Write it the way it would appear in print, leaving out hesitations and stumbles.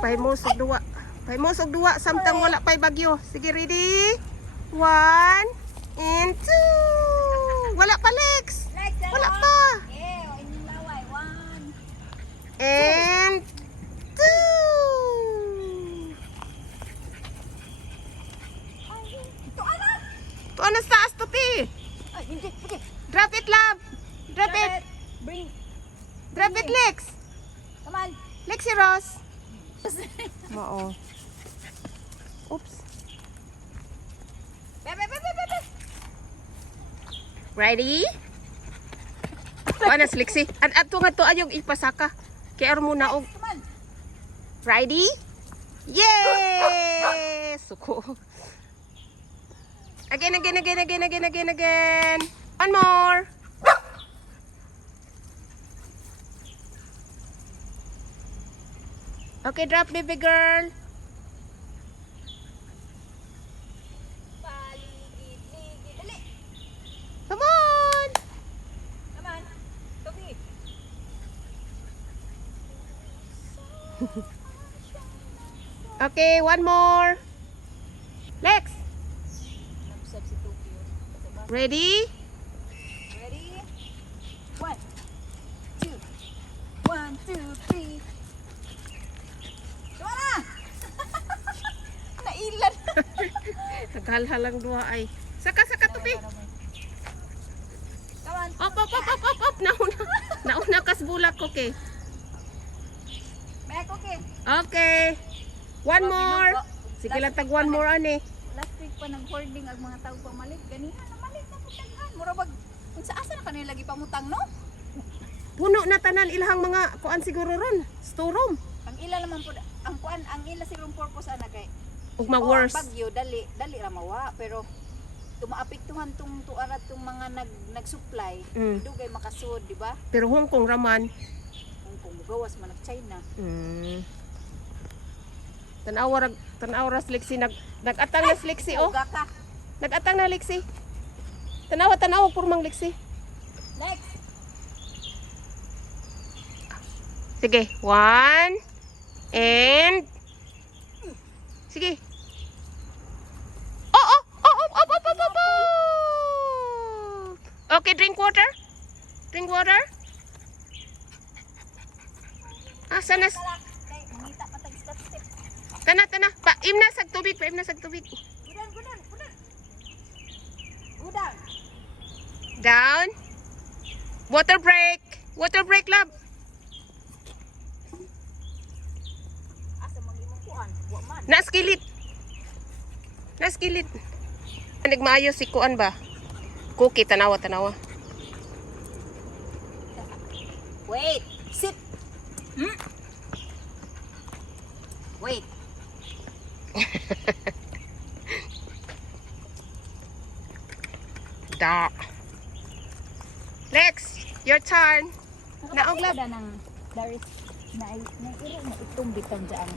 Pahimusog duwa. Pahimusog duwa. Samtang wala pa'y bagyo. Sige, ready? 1 and 2. Wala pa, Lex. Wala pa. And 2. Ito na sa taas, Tupi. Drop it, love. Drop it. Drop it, Lex. Come on. Lexi Ross. Mao. Oops. Ready? Panas, Lexi. At nga to ayog ipasaka. Kaya mo na og. Come on. Ready? Yes! Suko. Again. One more. Okay, drop, baby girl. Paligid-ligid. Dali. Come on. Come on. Toby. Okay, one more. Lex, Nabsab si Toby. ready? Ready? 1, 2. 1, 2, 3. Wala! Nailan. Naghalhalang duha ay. Saka, Tupi. Come on. Op. Nauna kas bulak ko, okay. Back, okay. Okay. One more. Sige lang tag one more ani. Last week pa nag-hoarding ang mga tao pamalit. Ganihan na malit na putanghan. Murabag, kung sa asa na kanila lagi pamutang, no? Puno na tanan ilahang mga kuan siguro ron. Storeroom. Ang ila naman po, ang kuan, ang ila sigurong purpose ana kay. Ug ma-worse. Bagyo, dali ra mawa. Pero, tumaapektuhan tong tuarat tong mga nag-supply. Dugay makasud, di ba? Pero Hong Kong raman. Kung mugawas man China. Tanawa ras Lexi nag-atang na Lexi oh. Uga ka. Nag-atang na Lexi. Tanawa purmang Lexi. Next. Sige, 1 and sige. Oh. Okay, drink water. Sana Kay mangita pa tag step. tana. Paim na sag tubig. Udang. Down. Water break, love. Asa magimong kuan? Wa man. Naskilit. Nagmaayo si kuan ba? Cookie, tanawa. Wait. Sit. Wait. Da. Lex, your turn. Naog lab. Nakapagda ng daris na iro na itong bitan dyan.